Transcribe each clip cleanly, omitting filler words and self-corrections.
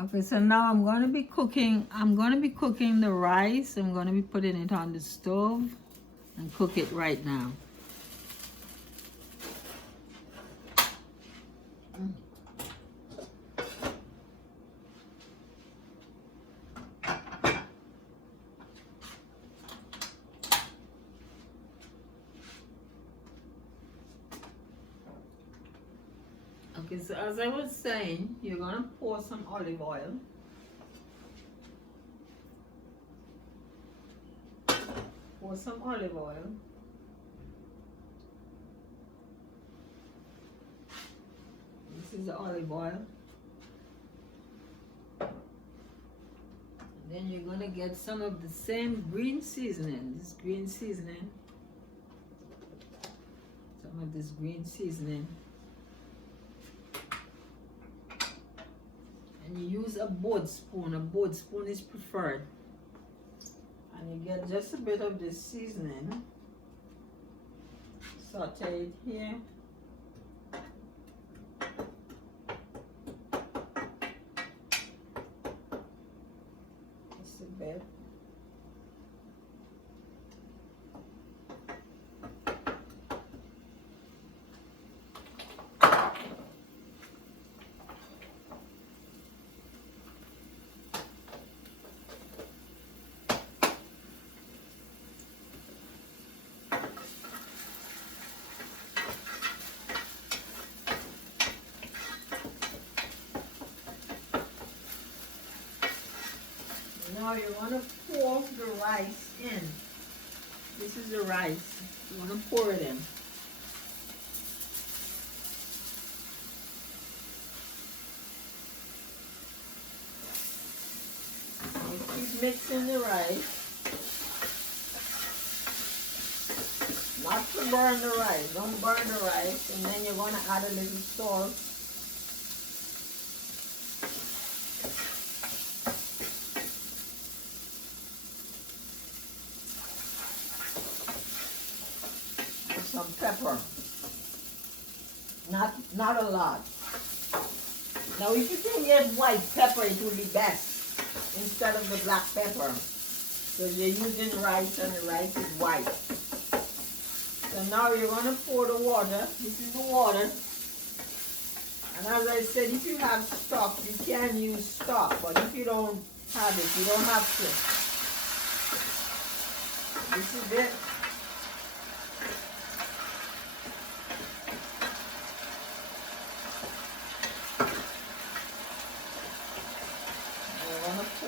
Okay, so now I'm going to be cooking the rice. I'm going to be putting it on the stove and cook it right now. Okay, so as I was saying, you're going to pour some olive oil. Pour some olive oil. This is the olive oil. And then you're going to get some of the same green seasoning. This green seasoning. Some of this green seasoning. And you use a board spoon. A board spoon is preferred. And you get just a bit of this seasoning. Saute it here. Just a bit. Now you're going to pour the rice in. This is the rice. You want to pour it in. You keep mixing the rice. Not to burn the rice. Don't burn the rice. And then you're going to add a little salt. Some pepper, not a lot. Now if you can get white pepper, it will be best instead of the black pepper, because you're using rice and the rice is white. So now you're going to pour the water. This is the water. And as I said, if you have stock, you can use stock, but if you don't have it, you don't have to. This is it.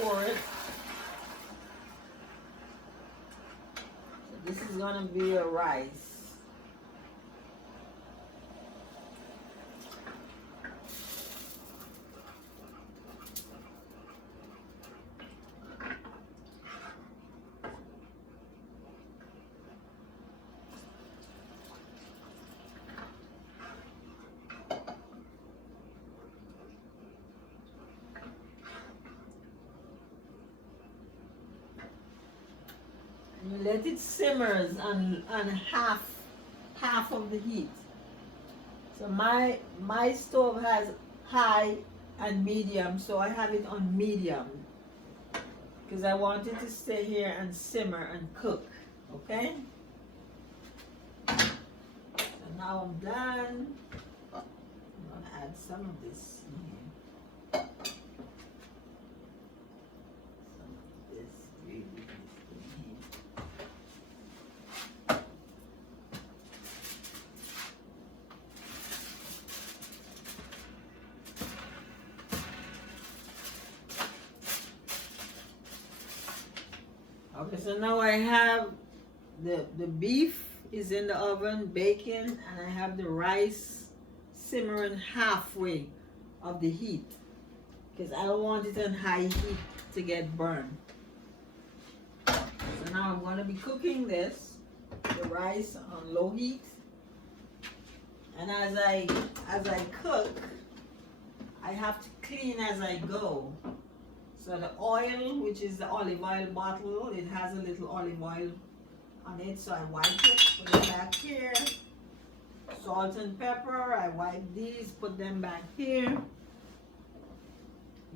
Pour it. So this is going to be a rice. You let it simmers on half of the heat. So my stove has high and medium, so I have it on medium because I want it to stay here and simmer and cook. Okay? So now I'm done. I'm gonna add some of this in here. Okay, so now I have the beef is in the oven baking, and I have the rice simmering halfway of the heat because I don't want it on high heat to get burned. So now I'm going to be cooking the rice on low heat, and as I cook, I have to clean as I go. So the oil, which is the olive oil bottle, it has a little olive oil on it, so I wipe it, put it back here. Salt and pepper, I wipe these, put them back here.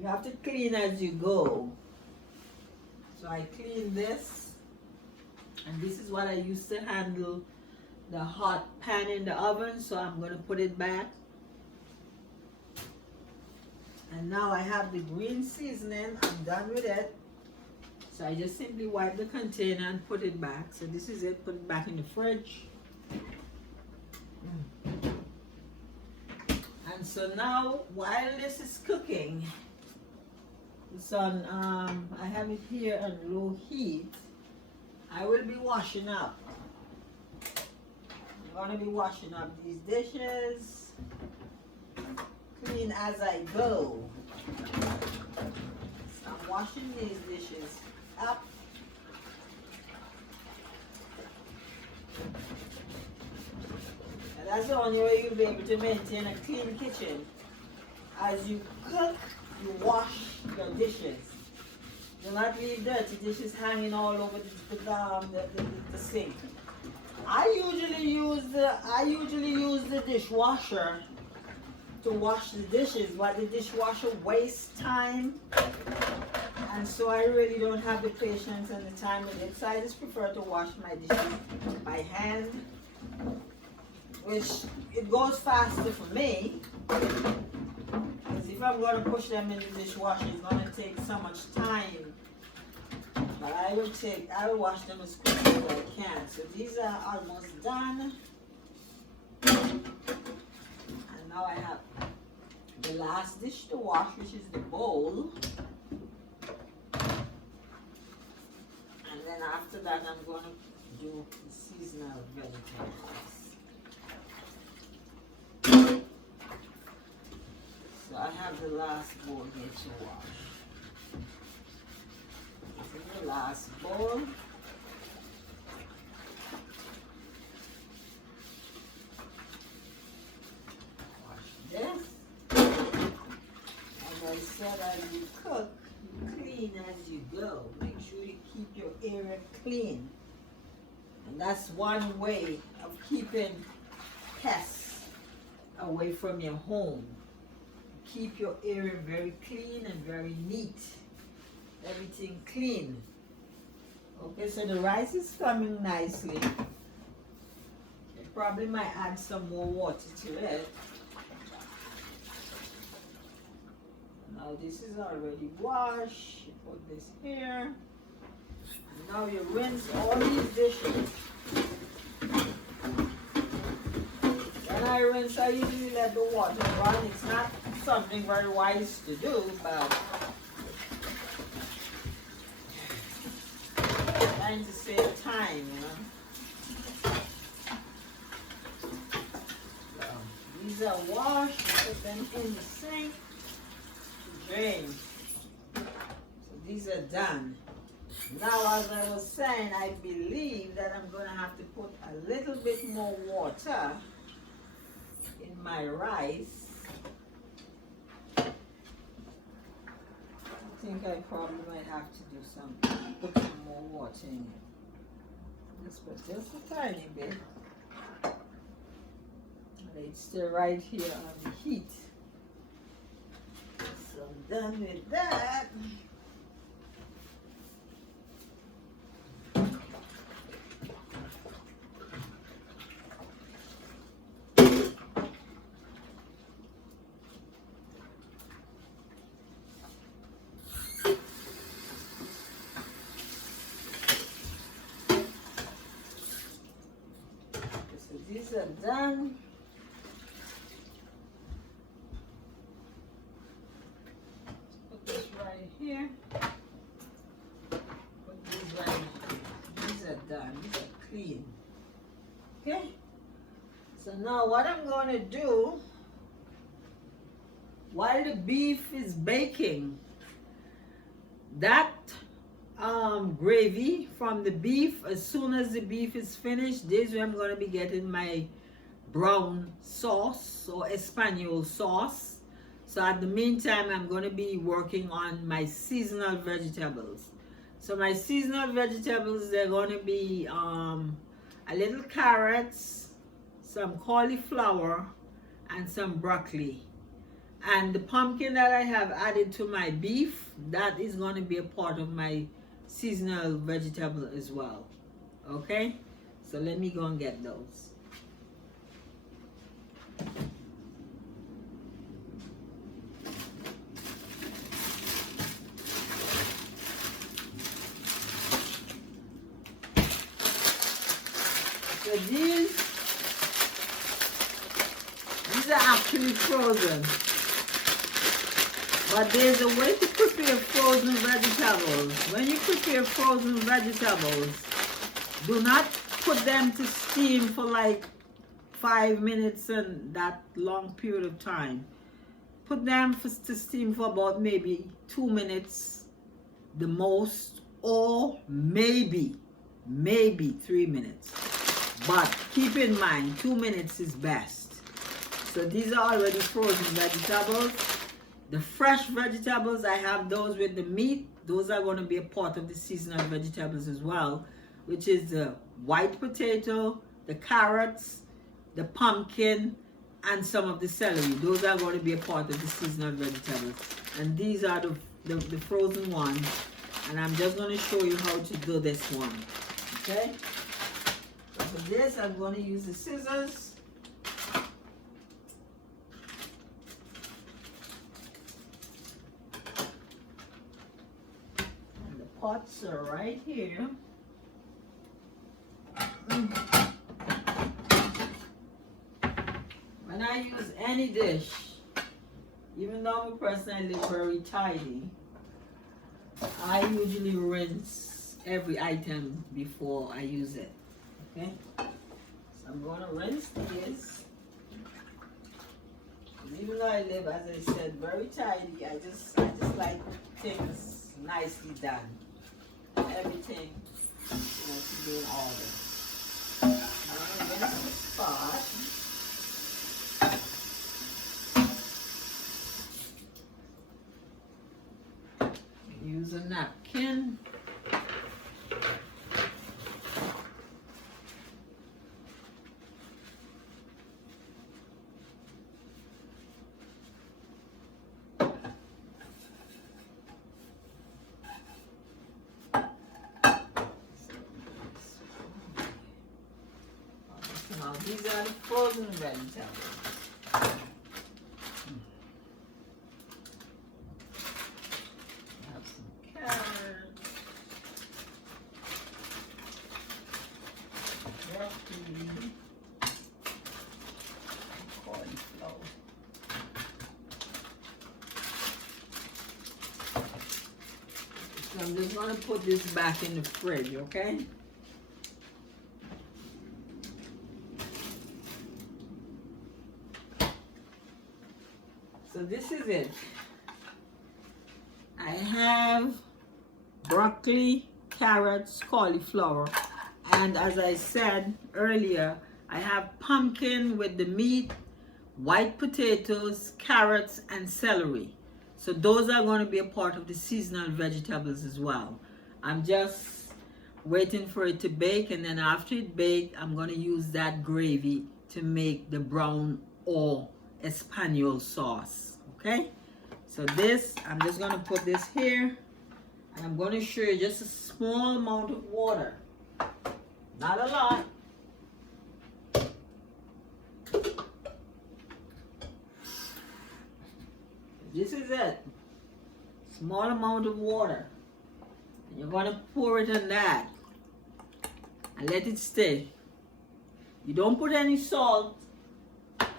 You have to clean as you go. So I clean this, and this is what I used to handle the hot pan in the oven, so I'm going to put it back. And now I have the green seasoning. I'm done with it. So I just simply wipe the container and put it back. So this is it. Put it back in the fridge. And so now, while this is cooking, it's on, I have it here on low heat. I will be washing up. I'm going to be washing up these dishes. Clean as I go. So I'm washing these dishes up. And that's the only way you'll be able to maintain a clean kitchen. As you cook, you wash your dishes. Do not leave dirty dishes hanging all over the sink. I usually use the dishwasher to wash the dishes, but the dishwasher wastes time, and so I really don't have the patience and the time with it. So I just prefer to wash my dishes by hand, which it goes faster for me. Because if I'm going to push them in the dishwasher, it's going to take so much time. But I will wash them as quickly as I can. So these are almost done. And now I have the last dish to wash, which is the bowl. And then after that, I'm going to do the seasonal vegetables. So I have the last bowl here to wash. This is the last bowl. Wash this. As I said, as you cook, you clean as you go. Make sure you keep your area clean. And that's one way of keeping pests away from your home. Keep your area very clean and very neat. Everything clean. Okay, so the rice is coming nicely. You probably might add some more water to it. Now this is already washed. You put this here. And now you rinse all these dishes. When I rinse, I usually let the water run. It's not something very wise to do, but trying to save time, you know. So these are washed, put them in the sink to drain. So these are done. Now, as I was saying, I believe that I'm going to have to put a little bit more water in my rice. I think I probably might have to put some more water in it. Let's put just a tiny bit. And it's still right here on the heat. So I'm done with that. These are done. Put this right here. Put these right here. These are done. These are clean. Okay? So now what I'm going to do, while the beef is baking, that gravy from the beef, as soon as the beef is finished, this is where I'm going to be getting my brown sauce or espanole sauce. So at the meantime, I'm going to be working on my seasonal vegetables. So my seasonal vegetables, they're going to be a little carrots, some cauliflower, and some broccoli. And the pumpkin that I have added to my beef, that is going to be a part of my seasonal vegetable as well. Okay? So let me go and get those. So these are actually frozen. But there's a way to prepare frozen vegetables. When you prepare frozen vegetables, do not put them to steam for like 5 minutes and that long period of time. Put them to steam for about maybe 2 minutes the most, or maybe 3 minutes. But keep in mind, 2 minutes is best. So these are already frozen vegetables. The fresh vegetables, I have those with the meat. Those are going to be a part of the seasonal vegetables as well, which is the white potato, the carrots, the pumpkin, and some of the celery. Those are going to be a part of the seasonal vegetables. And these are the frozen ones. And I'm just going to show you how to do this one. Okay? So for this, I'm going to use the scissors. Pots are right here. When I use any dish, even though I'm a person I live very tidy, I usually rinse every item before I use it. Okay? So I'm going to rinse these. Even though I live, as I said, very tidy, I just like things nicely done. Everything, to be in order. I'm going to rinse the spot. Use a napkin. These are the frozen vegetables. I have some carrots, broccoli, cauliflower. So I'm just going to put this back in the fridge, okay? So this is it. I have broccoli, carrots, cauliflower, and as I said earlier, I have pumpkin with the meat, white potatoes, carrots, and celery. So those are going to be a part of the seasonal vegetables as well. I'm just waiting for it to bake, and then after it bakes, I'm going to use that gravy to make the brown or espanole sauce. Okay, so this, I'm just going to put this here, and I'm going to show you just a small amount of water, not a lot. This is it, small amount of water, and you're going to pour it in that and let it stay. You don't put any salt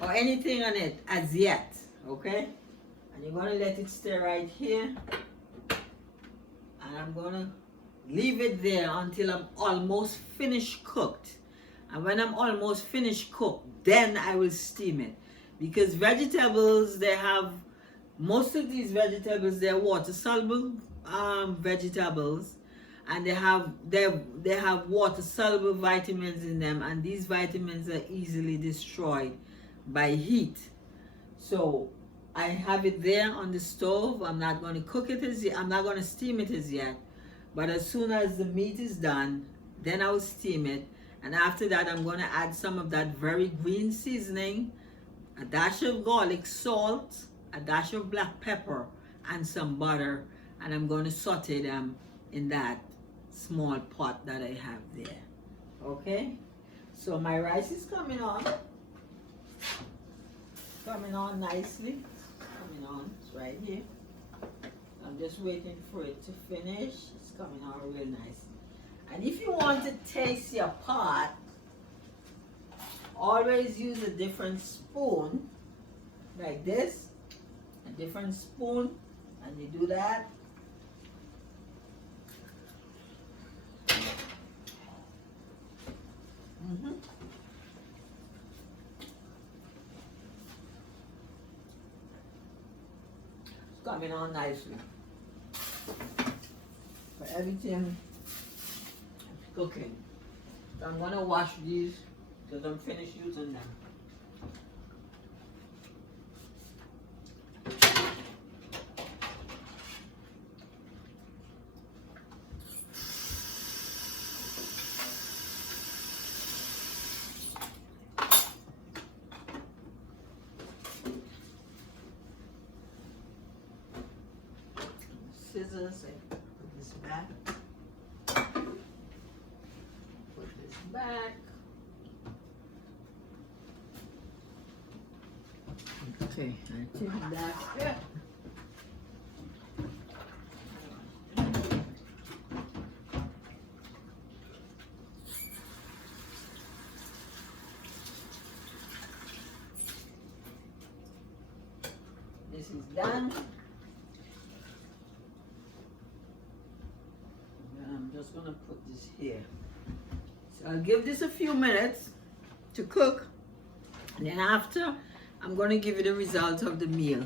or anything on it as yet, okay? And you're going to let it stay right here, and I'm going to leave it there until I'm almost finished cooked. And when I'm almost finished cooked, then I will steam it, because vegetables, they have, most of these vegetables, they're water soluble vegetables, and they have water soluble vitamins in them, and these vitamins are easily destroyed by heat. So I have it there on the stove. I'm not going to cook it as yet. I'm not going to steam it as yet, but as soon as the meat is done, then I'll steam it. And after that, I'm going to add some of that very green seasoning, a dash of garlic, salt, a dash of black pepper, and some butter, and I'm going to saute them in that small pot that I have there. Okay, so my rice is coming on nicely. Coming on, it's right here. I'm just waiting for it to finish. It's coming on real nice. And if you want to taste your pot, always use a different spoon, like this, a different spoon, and you do that. It's coming on nicely. For everything is cooking. So I'm gonna wash these because I'm finished using them. Scissors and put this back. Put this back. Okay, I take that. Yeah. This is done. I'm just gonna put this here. So I'll give this a few minutes to cook, and then after I'm gonna give you the result of the meal.